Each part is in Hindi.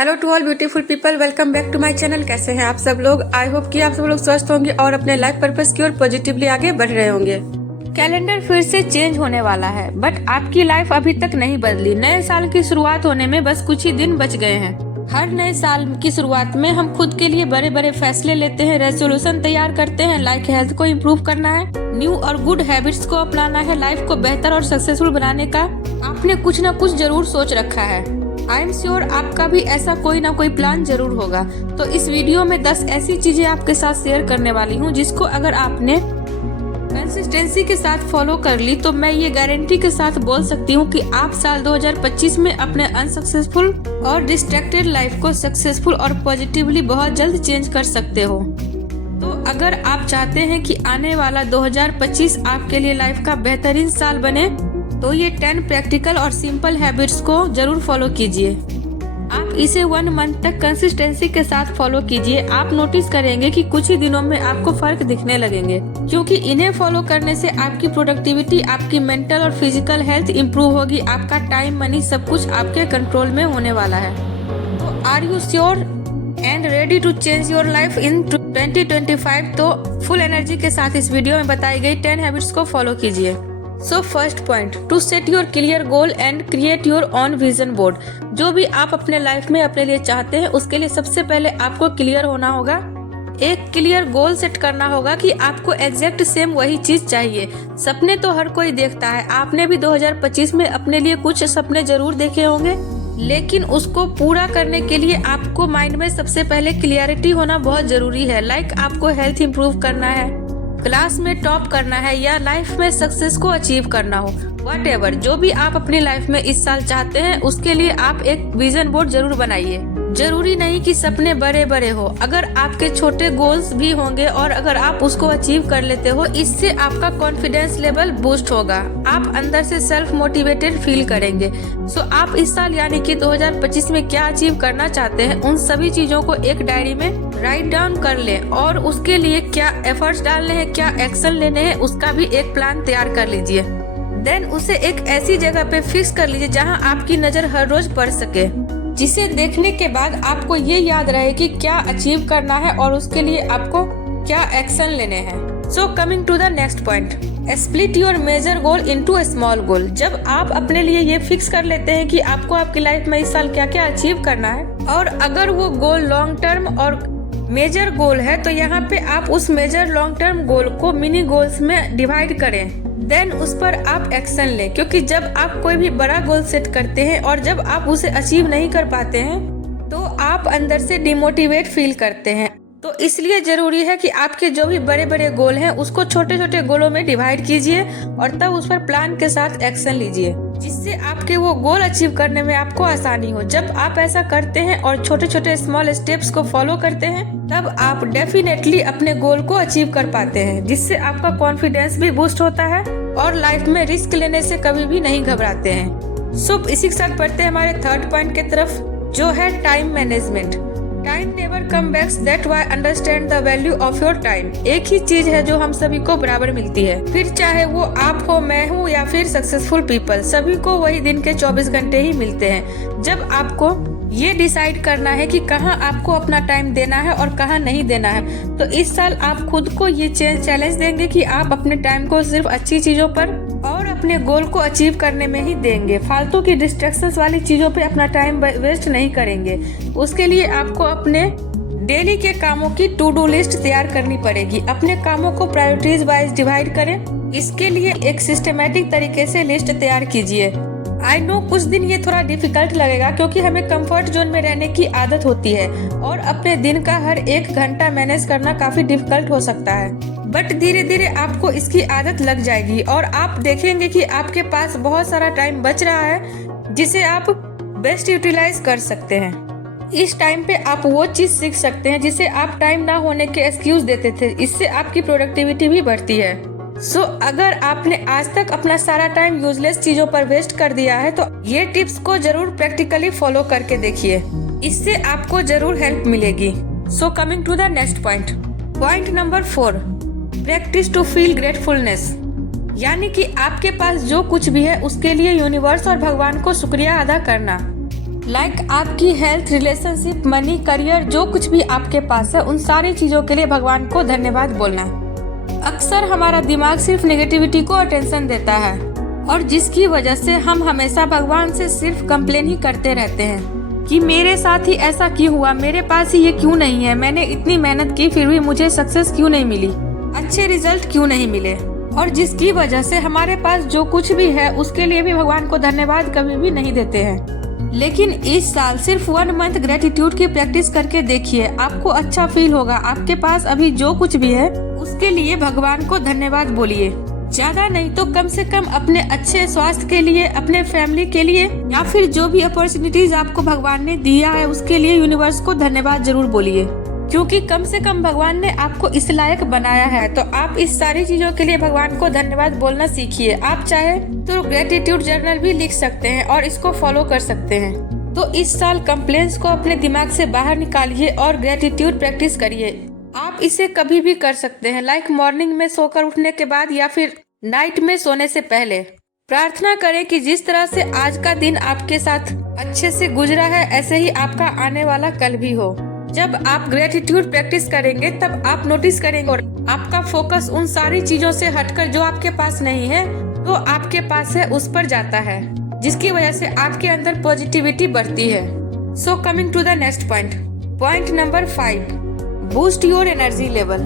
Hello to all beautiful people, welcome back to my channel. कैसे हैं आप सब लोग? आई होप कि आप सब लोग स्वस्थ होंगे और अपने लाइफ पर्पस की ओर पॉजिटिवली आगे बढ़ रहे होंगे। कैलेंडर फिर से चेंज होने वाला है, बट आपकी लाइफ अभी तक नहीं बदली। नए साल की शुरुआत होने में बस कुछ ही दिन बच गए हैं। हर नए साल की शुरुआत में हम खुद के लिए बड़े बड़े फैसले लेते हैं, रेजोल्यूशन तैयार करते हैं, लाइक हेल्थ को इम्प्रूव करना है, न्यू और गुड हैबिट्स को अपनाना है, लाइफ को बेहतर और सक्सेसफुल बनाने का आपने कुछ न कुछ जरूर सोच रखा है। आई एम श्योर आपका भी ऐसा कोई ना कोई प्लान जरूर होगा। तो इस वीडियो में 10 ऐसी चीजें आपके साथ शेयर करने वाली हूँ जिसको अगर आपने कंसिस्टेंसी के साथ फॉलो कर ली तो मैं ये गारंटी के साथ बोल सकती हूँ कि आप साल 2025 में अपने अनसक्सेसफुल और डिस्ट्रैक्टेड लाइफ को सक्सेसफुल और पॉजिटिवली बहुत जल्द चेंज कर सकते हो। तो अगर आप चाहते हैं कि आने वाला 2025 आपके लिए लाइफ का बेहतरीन साल बने तो ये 10 प्रैक्टिकल और सिंपल हैबिट्स को जरूर फॉलो कीजिए। आप इसे 1 मंथ तक कंसिस्टेंसी के साथ फॉलो कीजिए। आप नोटिस करेंगे कि कुछ ही दिनों में आपको फर्क दिखने लगेंगे, क्योंकि इन्हें फॉलो करने से आपकी प्रोडक्टिविटी, आपकी मेंटल और फिजिकल हेल्थ इंप्रूव होगी। आपका टाइम, मनी सब कुछ आपके कंट्रोल में होने वाला है। तो are you sure and ready to change your life in 2025? तो फुल एनर्जी के साथ इस वीडियो में बताई गई 10 हैबिट्स को फॉलो कीजिए। So first point, to set your clear goal and create your own vision board. जो भी आप अपने लाइफ में अपने लिए चाहते हैं उसके लिए सबसे पहले आपको क्लियर होना होगा। एक क्लियर गोल सेट करना होगा कि आपको एग्जैक्ट सेम वही चीज चाहिए। सपने तो हर कोई देखता है। आपने भी 2025 में अपने लिए कुछ सपने जरूर देखे होंगे, लेकिन उसको पूरा करने के लिए आपको माइंड में सबसे पहले क्लियरिटी होना बहुत जरूरी है। लाइक आपको हेल्थ इंप्रूव करना है, क्लास में टॉप करना है, या लाइफ में सक्सेस को अचीव करना हो, व्हाटएवर जो भी आप अपनी लाइफ में इस साल चाहते हैं उसके लिए आप एक विजन बोर्ड जरूर बनाइए। जरूरी नहीं कि सपने बड़े बड़े हो, अगर आपके छोटे गोल्स भी होंगे और अगर आप उसको अचीव कर लेते हो, इससे आपका कॉन्फिडेंस लेवल बूस्ट होगा। आप अंदर से सेल्फ मोटिवेटेड फील करेंगे। सो आप इस साल यानी कि 2025 में क्या अचीव करना चाहते हैं उन सभी चीजों को एक डायरी में राइट डाउन कर लें और उसके लिए क्या एफर्ट्स डालने हैं, क्या एक्शन लेने हैं, उसका भी एक प्लान तैयार कर लीजिए। देन उसे एक ऐसी जगह पे फिक्स कर लीजिए जहां आपकी नजर हर रोज पड़ सके, जिसे देखने के बाद आपको ये याद रहे कि क्या अचीव करना है और उसके लिए आपको क्या एक्शन लेने हैं। So coming to the next point, split your major goal into a small goal. जब आप अपने लिए ये फिक्स कर लेते हैं कि आपको आपकी लाइफ में इस साल क्या क्या अचीव करना है, और अगर वो गोल लॉन्ग टर्म और मेजर गोल है तो यहाँ पे आप उस मेजर लॉन्ग टर्म गोल को मिनी गोल्स में डिवाइड करें। देन उस पर आप एक्शन लें, क्योंकि जब आप कोई भी बड़ा गोल सेट करते हैं और जब आप उसे अचीव नहीं कर पाते हैं तो आप अंदर से डिमोटिवेट फील करते हैं। तो इसलिए जरूरी है कि आपके जो भी बड़े बड़े गोल हैं उसको छोटे छोटे गोलों में डिवाइड कीजिए और तब उस पर प्लान के साथ एक्शन लीजिए, जिससे आपके वो गोल अचीव करने में आपको आसानी हो। जब आप ऐसा करते हैं और छोटे छोटे स्मॉल स्टेप्स को फॉलो करते हैं तब आप डेफिनेटली अपने गोल को अचीव कर पाते हैं, जिससे आपका कॉन्फिडेंस भी बूस्ट होता है और लाइफ में रिस्क लेने से कभी भी नहीं घबराते हैं। सो इसी के साथ बढ़ते हैं हमारे थर्ड पॉइंट की तरफ, जो है time management. Time never come backs, that why understand the value of your time. एक ही चीज है जो हम सभी को बराबर मिलती है, फिर चाहे वो आप हो, मैं हूँ या फिर सक्सेसफुल पीपल, सभी को वही दिन के 24 घंटे ही मिलते हैं। जब आपको ये डिसाइड करना है कि कहाँ आपको अपना टाइम देना है और कहाँ नहीं देना है, तो इस साल आप खुद को ये चैलेंज देंगे कि आप अपने टाइम को सिर्फ अच्छी चीजों पर और अपने गोल को अचीव करने में ही देंगे। फालतू की डिस्ट्रैक्शंस वाली चीजों पे अपना टाइम वेस्ट नहीं करेंगे। उसके लिए आपको अपने डेली के कामों की टू डू लिस्ट तैयार करनी पड़ेगी। अपने कामों को प्रायोरिटीज वाइज डिवाइड करें। इसके लिए एक सिस्टमेटिक तरीके से लिस्ट तैयार कीजिए। आई नो कुछ दिन ये थोड़ा डिफिकल्ट लगेगा, क्योंकि हमें कंफर्ट जोन में रहने की आदत होती है और अपने दिन का हर एक घंटा मैनेज करना काफी डिफिकल्ट हो सकता है, बट धीरे धीरे आपको इसकी आदत लग जाएगी और आप देखेंगे कि आपके पास बहुत सारा टाइम बच रहा है जिसे आप बेस्ट यूटिलाइज कर सकते हैं। इस टाइम पे आप वो चीज सीख सकते हैं जिसे आप टाइम ना होने के एक्सक्यूज देते थे। इससे आपकी प्रोडक्टिविटी भी बढ़ती है। सो अगर आपने आज तक अपना सारा टाइम यूजलेस चीजों पर वेस्ट कर दिया है तो ये टिप्स को जरूर प्रैक्टिकली फॉलो करके देखिए, इससे आपको जरूर हेल्प मिलेगी। So coming to the next point, point number 4, practice to feel gratefulness. यानी कि आपके पास जो कुछ भी है उसके लिए यूनिवर्स और भगवान को शुक्रिया अदा करना। लाइक आपकी हेल्थ, रिलेशनशिप, मनी, करियर, जो कुछ भी आपके पास है उन सारी चीजों के लिए भगवान को धन्यवाद बोलना। अक्सर हमारा दिमाग सिर्फ नेगेटिविटी को अटेंशन देता है और जिसकी वजह से हम हमेशा भगवान से सिर्फ कंप्लेन ही करते रहते हैं कि मेरे साथ ही ऐसा क्यों हुआ, मेरे पास ही ये क्यों नहीं है, मैंने इतनी मेहनत की फिर भी मुझे सक्सेस क्यों नहीं मिली, अच्छे रिजल्ट क्यों नहीं मिले। और जिसकी वजह से हमारे पास जो कुछ भी है उसके लिए भी भगवान को धन्यवाद कभी भी नहीं देते हैं। लेकिन इस साल सिर्फ 1 मंथ ग्रेटिट्यूड की प्रैक्टिस करके देखिए, आपको अच्छा फील होगा। आपके पास अभी जो कुछ भी है उसके लिए भगवान को धन्यवाद बोलिए। ज्यादा नहीं तो कम से कम अपने अच्छे स्वास्थ्य के लिए, अपने फैमिली के लिए, या फिर जो भी अपॉर्चुनिटीज आपको भगवान ने दिया है उसके लिए यूनिवर्स को धन्यवाद जरूर बोलिए, क्योंकि कम से कम भगवान ने आपको इस लायक बनाया है। तो आप इस सारी चीजों के लिए भगवान को धन्यवाद बोलना सीखिए। आप चाहे तो ग्रेटिट्यूड जर्नल भी लिख सकते हैं और इसको फॉलो कर सकते हैं। तो इस साल कंप्लेंट्स को अपने दिमाग से बाहर निकालिए और ग्रेटिट्यूड प्रैक्टिस करिए। आप इसे कभी भी कर सकते हैं, लाइक मॉर्निंग में सोकर उठने के बाद या फिर नाइट में सोने से पहले। प्रार्थना करें कि जिस तरह से आज का दिन आपके साथ अच्छे से गुजरा है ऐसे ही आपका आने वाला कल भी हो। जब आप ग्रेटिट्यूड प्रैक्टिस करेंगे तब आप नोटिस करेंगे और आपका फोकस उन सारी चीजों से हटकर जो आपके पास नहीं है तो आपके पास है उस पर जाता है, जिसकी वजह से आपके अंदर पॉजिटिविटी बढ़ती है। So coming to the next point number 5, boost your energy level.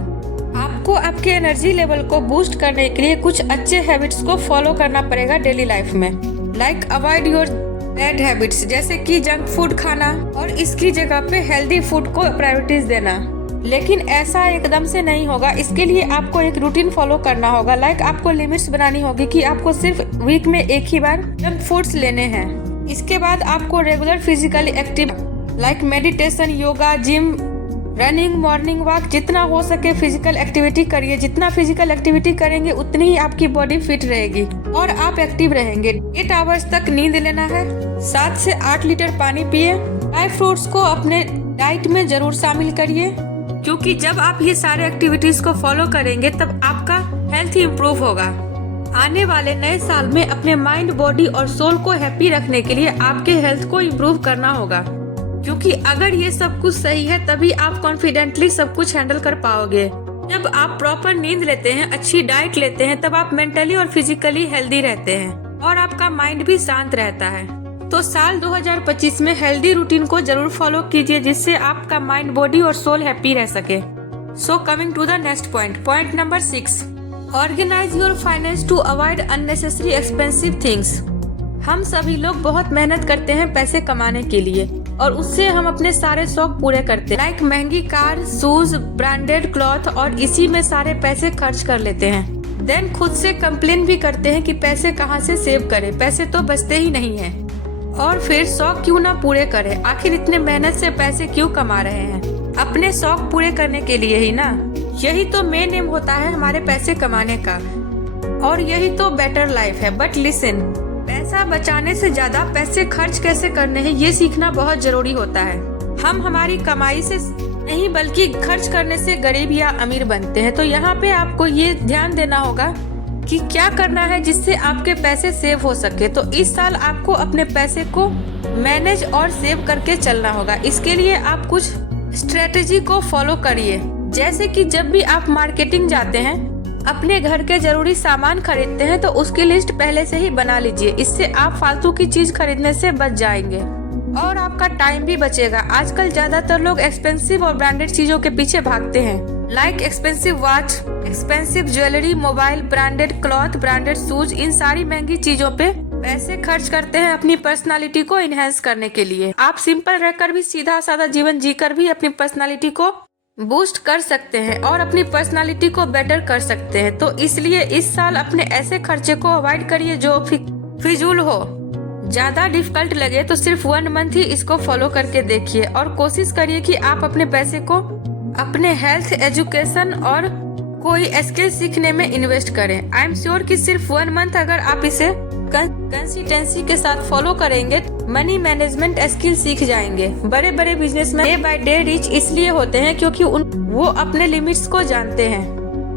आपको आपके एनर्जी लेवल को बूस्ट करने के लिए कुछ अच्छे हैबिट्स को फॉलो करना पड़ेगा डेली लाइफ में। Like avoid your bad habits, जैसे कि जंक फूड खाना और इसकी जगह पे हेल्दी फूड को प्रायोरिटीज देना। लेकिन ऐसा एकदम से नहीं होगा, इसके लिए आपको एक रूटीन फॉलो करना होगा। लाइक आपको लिमिट्स बनानी होगी कि आपको सिर्फ वीक में एक ही बार जंक फूड्स लेने हैं। इसके बाद आपको regular physically active like meditation, yoga, gym, running, morning walk, जितना हो सके फिजिकल एक्टिविटी करिए। जितना फिजिकल एक्टिविटी करेंगे उतनी ही आपकी बॉडी फिट रहेगी और आप एक्टिव रहेंगे। 8 आवर्स तक नींद लेना है, 7 से 8 लीटर पानी पिए। ड्राई फ्रूट्स को अपने डाइट में जरूर शामिल करिए, क्योंकि जब आप ये सारे एक्टिविटीज को फॉलो करेंगे तब आपका हेल्थ इम्प्रूव होगा। आने वाले नए साल में अपने माइंड, बॉडी और सोल को हैप्पी रखने के लिए आपके हेल्थ को इम्प्रूव करना होगा, क्योंकि अगर ये सब कुछ सही है तभी आप कॉन्फिडेंटली सब कुछ हैंडल कर पाओगे। जब आप प्रॉपर नींद लेते हैं, अच्छी डाइट लेते हैं, तब आप मेंटली और फिजिकली हेल्दी रहते हैं और आपका माइंड भी शांत रहता है। तो साल 2025 में हेल्दी रूटीन को जरूर फॉलो कीजिए, जिससे आपका माइंड, बॉडी और सोल हैप्पी रह सके। So coming to the next point number 6, organise your finance to avoid unnecessary expensive things. हम सभी लोग बहुत मेहनत करते हैं पैसे कमाने के लिए और उससे हम अपने सारे शौक पूरे करते हैं, लाइक महंगी कार, शूज, ब्रांडेड क्लॉथ, और इसी में सारे पैसे खर्च कर लेते हैं। देन खुद से कंप्लेन भी करते हैं कि पैसे कहाँ से सेव करें, पैसे तो बचते ही नहीं हैं। और फिर शौक क्यों ना पूरे करें, आखिर इतने मेहनत से पैसे क्यों कमा रहे हैं, अपने शौक पूरे करने के लिए ही ना। यही तो मेन एम होता है हमारे पैसे कमाने का और यही तो बेटर लाइफ है। बट लिसन, पैसा बचाने से ज्यादा पैसे खर्च कैसे करने हैं ये सीखना बहुत जरूरी होता है। हम हमारी कमाई से नहीं बल्कि खर्च करने से गरीब या अमीर बनते हैं। तो यहाँ पे आपको ये ध्यान देना होगा कि क्या करना है जिससे आपके पैसे सेव हो सके। तो इस साल आपको अपने पैसे को मैनेज और सेव करके चलना होगा। इसके लिए आप कुछ स्ट्रेटेजी को फॉलो करिए, जैसे कि जब भी आप मार्केटिंग जाते हैं, अपने घर के जरूरी सामान खरीदते हैं तो उसकी लिस्ट पहले से ही बना लीजिए। इससे आप फालतू की चीज खरीदने से बच जाएंगे और आपका टाइम भी बचेगा। आजकल ज्यादातर लोग एक्सपेंसिव और ब्रांडेड चीजों के पीछे भागते हैं, like expensive watch, expensive jewellery, mobile, branded cloth, branded shoes. इन सारी महंगी चीजों पे पैसे खर्च करते हैं अपनी पर्सनालिटी को इनहेंस करने के लिए। आप सिंपल रहकर भी, सीधा साधा जीवन जीकर भी अपनी पर्सनालिटी को बूस्ट कर सकते हैं और अपनी पर्सनालिटी को बेटर कर सकते हैं। तो इसलिए इस साल अपने ऐसे खर्चे को अवॉइड करिए जो फिजूल हो। ज्यादा डिफिकल्ट लगे तो सिर्फ 1 मंथ ही इसको फॉलो करके देखिए और कोशिश करिए कि आप अपने पैसे को अपने हेल्थ, एजुकेशन और कोई स्किल सीखने में इन्वेस्ट करें। आई एम श्योर कि सिर्फ 1 मंथ अगर आप इसे कंसिस्टेंसी के साथ फॉलो करेंगे, मनी मैनेजमेंट स्किल सीख जाएंगे। बड़े बड़े businessman day by day rich इसलिए होते हैं क्योंकि वो अपने लिमिट्स को जानते हैं,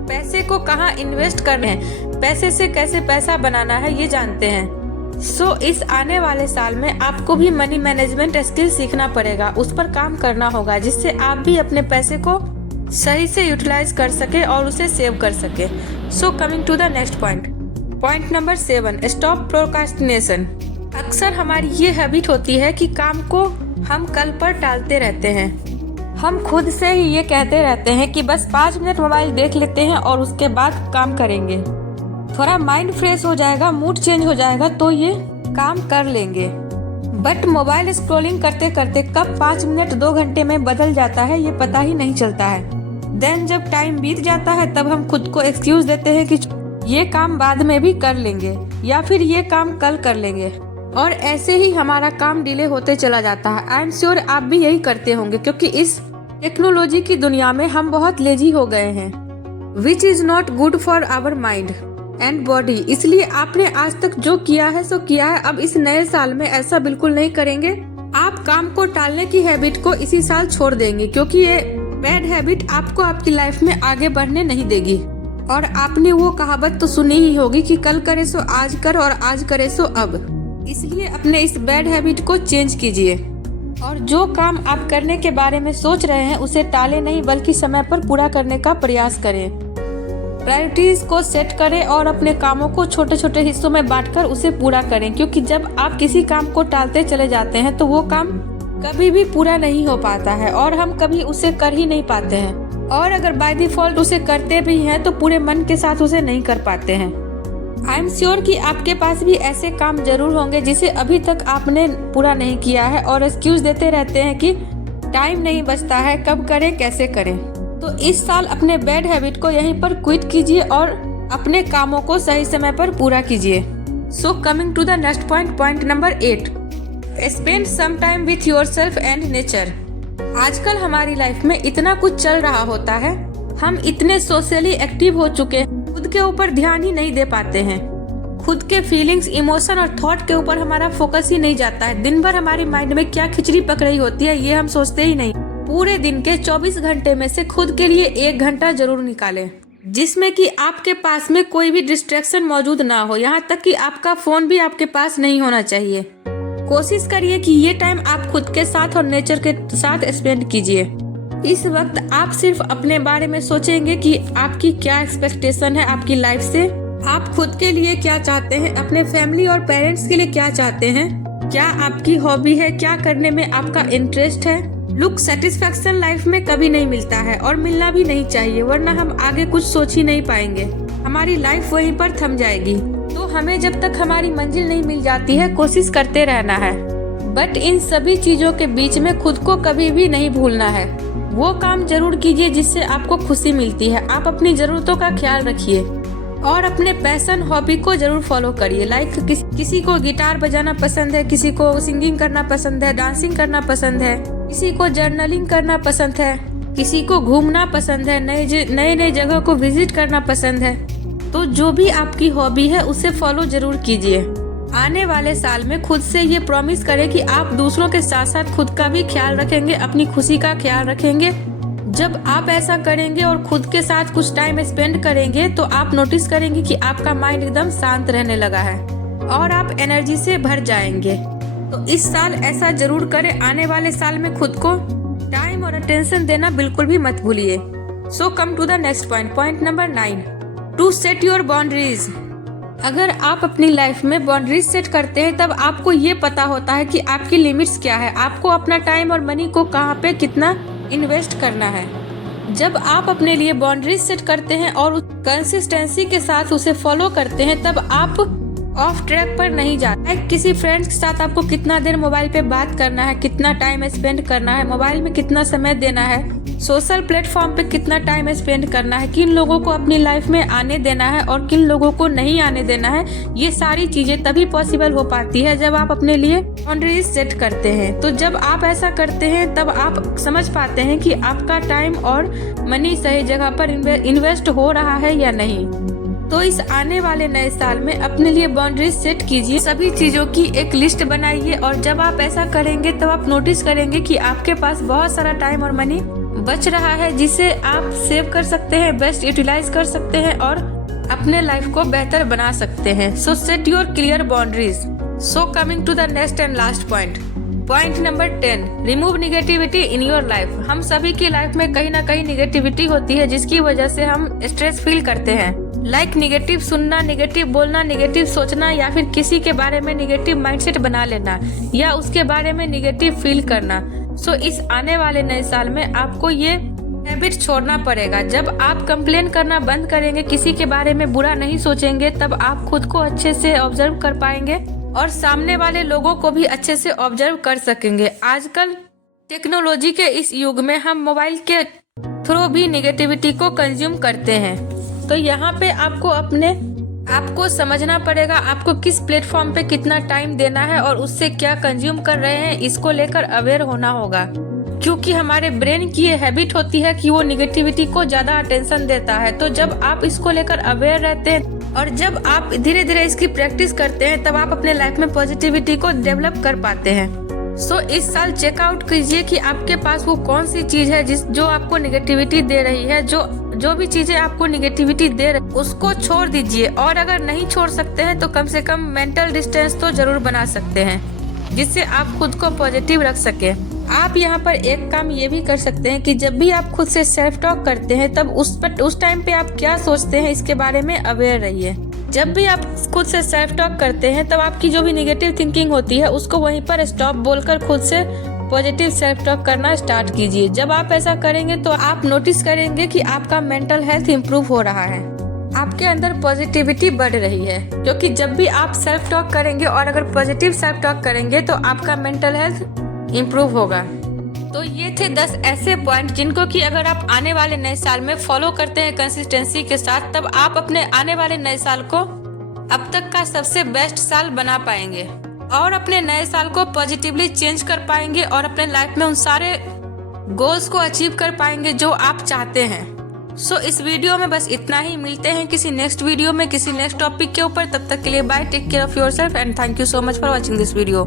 पैसे को कहाँ इन्वेस्ट करना है, पैसे से कैसे पैसा बनाना है ये जानते हैं। सो इस आने वाले साल में आपको भी मनी मैनेजमेंट स्किल सीखना पड़ेगा, उस पर काम करना होगा, जिससे आप भी अपने पैसे को सही से यूटिलाइज कर सके और उसे सेव कर सके। So coming to the next point number 7, stop procrastination. अक्सर हमारी ये हैबिट होती है कि काम को हम कल पर टालते रहते हैं। हम खुद से ही ये कहते रहते हैं कि बस 5 मिनट मोबाइल देख लेते हैं और उसके बाद काम करेंगे, थोड़ा माइंड फ्रेश हो जाएगा, मूड चेंज हो जाएगा तो ये काम कर लेंगे। बट मोबाइल स्क्रॉलिंग करते करते कब 5 मिनट 2 घंटे में बदल जाता है ये पता ही नहीं चलता है। देन जब टाइम बीत जाता है तब हम खुद को एक्सक्यूज देते हैं कि ये काम बाद में भी कर लेंगे या फिर ये काम कल कर लेंगे, और ऐसे ही हमारा काम डिले होते चला जाता है। आई एम श्योर आप भी यही करते होंगे, क्योंकि इस टेक्नोलॉजी की दुनिया में हम बहुत लेजी हो गए हैं, which is not good for our mind and body. इसलिए आपने आज तक जो किया है सो किया है, अब इस नए साल में ऐसा बिल्कुल नहीं करेंगे। आप काम को टालने की हैबिट को इसी साल छोड़ देंगे, क्योंकि ये बैड हैबिट आपको आपकी लाइफ में आगे बढ़ने नहीं देगी। और आपने वो कहावत तो सुनी ही होगी कि कल करे सो आज कर और आज करे सो अब। इसलिए अपने इस बैड हैबिट को चेंज कीजिए और जो काम आप करने के बारे में सोच रहे हैं उसे टाले नहीं, बल्कि समय पर पूरा करने का प्रयास करें। प्रायोरिटीज को सेट करें और अपने कामों को छोटे छोटे हिस्सों में बांटकर उसे पूरा करें, क्योंकि जब आप किसी काम को टालते चले जाते हैं तो वो काम कभी भी पूरा नहीं हो पाता है और हम कभी उसे कर ही नहीं पाते हैं। और अगर बाय डिफॉल्ट उसे करते भी हैं तो पूरे मन के साथ उसे नहीं कर पाते हैं। आई एम श्योर कि आपके पास भी ऐसे काम जरूर होंगे जिसे अभी तक आपने पूरा नहीं किया है और एक्सक्यूज देते रहते हैं कि टाइम नहीं बचता है, कब करें कैसे करें। तो इस साल अपने बैड हैबिट को यहीं पर क्विट कीजिए और अपने कामों को सही समय पर पूरा कीजिए। So coming to the next point number 8, spend some time with yourself and nature. आजकल हमारी लाइफ में इतना कुछ चल रहा होता है, हम इतने सोशली एक्टिव हो चुके हैं, खुद के ऊपर ध्यान ही नहीं दे पाते हैं। खुद के फीलिंग्स, इमोशन और थॉट के ऊपर हमारा फोकस ही नहीं जाता है। दिन भर हमारी माइंड में क्या खिचड़ी पक रही होती है ये हम सोचते ही नहीं। पूरे दिन के 24 घंटे में से खुद के लिए 1 घंटा जरूर निकालें, जिसमें कि आपके पास में कोई भी डिस्ट्रैक्शन मौजूद ना हो, यहाँ तक कि आपका फोन भी आपके पास नहीं होना चाहिए। कोशिश करिए कि ये टाइम आप खुद के साथ और नेचर के साथ स्पेंड कीजिए। इस वक्त आप सिर्फ अपने बारे में सोचेंगे कि आपकी क्या एक्सपेक्टेशन है आपकी लाइफ से, आप खुद के लिए क्या चाहते हैं, अपने फैमिली और पेरेंट्स के लिए क्या चाहते हैं, क्या आपकी हॉबी है, क्या करने में आपका इंटरेस्ट है। लुक, सेटिस्फेक्शन लाइफ में कभी नहीं मिलता है और मिलना भी नहीं चाहिए, वरना हम आगे कुछ सोच ही नहीं पाएंगे, हमारी लाइफ वहीं पर थम जाएगी। तो हमें जब तक हमारी मंजिल नहीं मिल जाती है कोशिश करते रहना है, बट इन सभी चीजों के बीच में खुद को कभी भी नहीं भूलना है। वो काम जरूर कीजिए जिससे आपको खुशी मिलती है। आप अपनी जरूरतों का ख्याल रखिए और अपने पैशन, हॉबी को जरूर फॉलो करिए। लाइक किसी को गिटार बजाना पसंद है, किसी को सिंगिंग करना पसंद है, डांसिंग करना पसंद है, किसी को जर्नलिंग करना पसंद है, किसी को घूमना पसंद है, नए जगह को विजिट करना पसंद है। तो जो भी आपकी हॉबी है उसे फॉलो जरूर कीजिए। आने वाले साल में खुद से ये प्रॉमिस करें कि आप दूसरों के साथ साथ खुद का भी ख्याल रखेंगे, अपनी खुशी का ख्याल रखेंगे। जब आप ऐसा करेंगे और खुद के साथ कुछ टाइम स्पेंड करेंगे तो आप नोटिस करेंगे कि आपका माइंड एकदम शांत रहने लगा है और आप एनर्जी से भर जाएंगे। तो इस साल ऐसा जरूर करें। आने वाले साल में खुद को टाइम और अटेंशन देना बिल्कुल भी मत भूलिए। So come to the next point number 9, to set your boundaries. अगर आप अपनी लाइफ में बाउंड्रीज सेट करते हैं तब आपको ये पता होता है कि आपकी लिमिट्स क्या है, आपको अपना टाइम और मनी को कहाँ पे कितना इन्वेस्ट करना है। जब आप अपने लिए बाउंड्रीज सेट करते हैं और कंसिस्टेंसी के साथ उसे फॉलो करते हैं तब आप ऑफ ट्रैक पर नहीं जाते। किसी फ्रेंड्स के साथ आपको कितना देर मोबाइल पे बात करना है, कितना टाइम स्पेंड करना है, मोबाइल में कितना समय देना है, सोशल प्लेटफॉर्म पे कितना टाइम स्पेंड करना है, किन लोगों को अपनी लाइफ में आने देना है और किन लोगों को नहीं आने देना है। ये सारी चीजें तभी पॉसिबल हो पाती है जब आप अपने लिए बाउंड्रीज सेट करते हैं। तो जब आप ऐसा करते हैं तब आप समझ पाते हैं कि आपका टाइम और मनी सही जगह पर इन्वेस्ट हो रहा है या नहीं। तो इस आने वाले नए साल में अपने लिए बाउंड्रीज सेट कीजिए, सभी चीजों की एक लिस्ट बनाइए और जब आप ऐसा करेंगे तब आप नोटिस करेंगे कि आपके पास बहुत सारा टाइम और मनी बच रहा है जिसे आप सेव कर सकते हैं, बेस्ट यूटिलाइज कर सकते हैं और अपने लाइफ को बेहतर बना सकते हैं। So set your clear boundaries. So coming to the next and last point, point number 10, remove negativity in your life. हम सभी की लाइफ में कहीं ना कहीं निगेटिविटी होती है जिसकी वजह से हम स्ट्रेस फील करते हैं। लाइक निगेटिव सुनना, निगेटिव बोलना, निगेटिव सोचना या फिर किसी के बारे में निगेटिव माइंडसेट बना लेना या उसके बारे में निगेटिव फील करना। सो इस आने वाले नए साल में आपको ये हैबिट छोड़ना पड़ेगा। जब आप कंप्लेन करना बंद करेंगे, किसी के बारे में बुरा नहीं सोचेंगे, तब आप खुद को अच्छे से ऑब्जर्व कर पाएंगे और सामने वाले लोगों को भी अच्छे से ऑब्जर्व कर सकेंगे। आजकल टेक्नोलॉजी के इस युग में हम मोबाइल के थ्रू भी निगेटिविटी को कंज्यूम करते हैं। तो यहाँ पे आपको समझना पड़ेगा आपको किस प्लेटफॉर्म पे कितना टाइम देना है और उससे क्या कंज्यूम कर रहे हैं, इसको लेकर अवेयर होना होगा। क्योंकि हमारे ब्रेन की ये हैबिट होती है कि वो निगेटिविटी को ज्यादा अटेंशन देता है। तो जब आप इसको लेकर अवेयर रहते हैं और जब आप धीरे धीरे इसकी प्रैक्टिस करते हैं, तब आप अपने लाइफ में पॉजिटिविटी को डेवलप कर पाते हैं। सो इस साल चेकआउट कीजिए कि आपके पास वो कौन सी चीज है जो आपको निगेटिविटी दे रही है। जो भी चीजें आपको निगेटिविटी दे रही उसको छोड़ दीजिए, और अगर नहीं छोड़ सकते हैं तो कम से कम मेंटल डिस्टेंस तो जरूर बना सकते हैं जिससे आप खुद को पॉजिटिव रख सके। आप यहाँ पर एक काम ये भी कर सकते हैं कि जब भी आप खुद से सेल्फ टॉक करते हैं तब उस टाइम पे आप क्या सोचते हैं इसके बारे में अवेयर रहिए। जब भी आप खुद से सेल्फ टॉक करते हैं तब आपकी जो भी निगेटिव थिंकिंग होती है उसको वहीं पर स्टॉप बोलकर खुद से पॉजिटिव सेल्फ टॉक करना स्टार्ट कीजिए। जब आप ऐसा करेंगे तो आप नोटिस करेंगे कि आपका मेंटल हेल्थ इम्प्रूव हो रहा है, आपके अंदर पॉजिटिविटी बढ़ रही है। क्योंकि जब भी आप सेल्फ टॉक करेंगे और अगर पॉजिटिव सेल्फ टॉक करेंगे तो आपका मेंटल हेल्थ इम्प्रूव होगा। तो ये थे 10 ऐसे पॉइंट जिनको कि अगर आप आने वाले नए साल में फॉलो करते हैं कंसिस्टेंसी के साथ, तब आप अपने आने वाले नए साल को अब तक का सबसे बेस्ट साल बना पाएंगे और अपने नए साल को पॉजिटिवली चेंज कर पाएंगे और अपने लाइफ में उन सारे गोल्स को अचीव कर पाएंगे जो आप चाहते हैं। सो इस वीडियो में बस इतना ही। मिलते हैं किसी नेक्स्ट वीडियो में किसी नेक्स्ट टॉपिक के ऊपर। तब तक के लिए bye, take care of yourself and thank you so much for watching this video.